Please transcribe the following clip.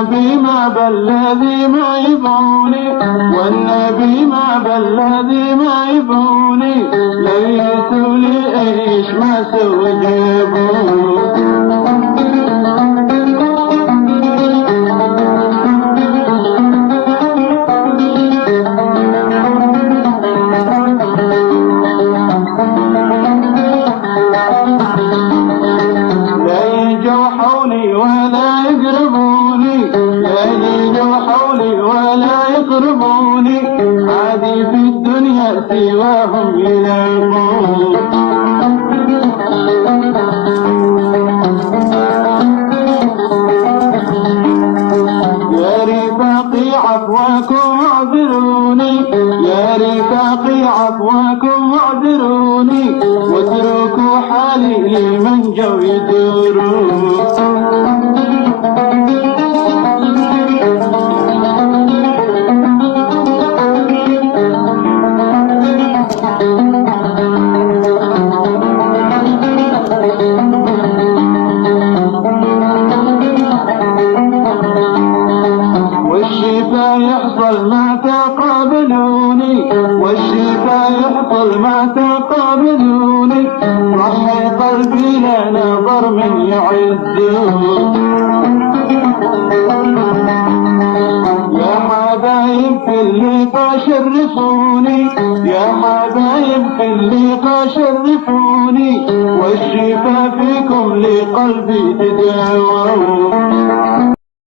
والنبي ما بالذي ما يبغوني، والنبي ما بالذي ما يبغوني، ليتوا لي ايش ما سوى جابوني. عادي في الدنيا سواهم يلاقون. يا رفاقي عفواكم اعذروني، يا رفاقي عفواكم اعذروني، واتركوا حالي لمن جو يدورون. والشفا يحصل ما تقابلوني، والشفا يحصل ما تقابلوني، رحي قلبي لا نظر من يعزون. يا حبايب في اللقاء شرفوني، يا حبايب في اللقاء شرفوني، والشفا فيكم لقلبي تداوون.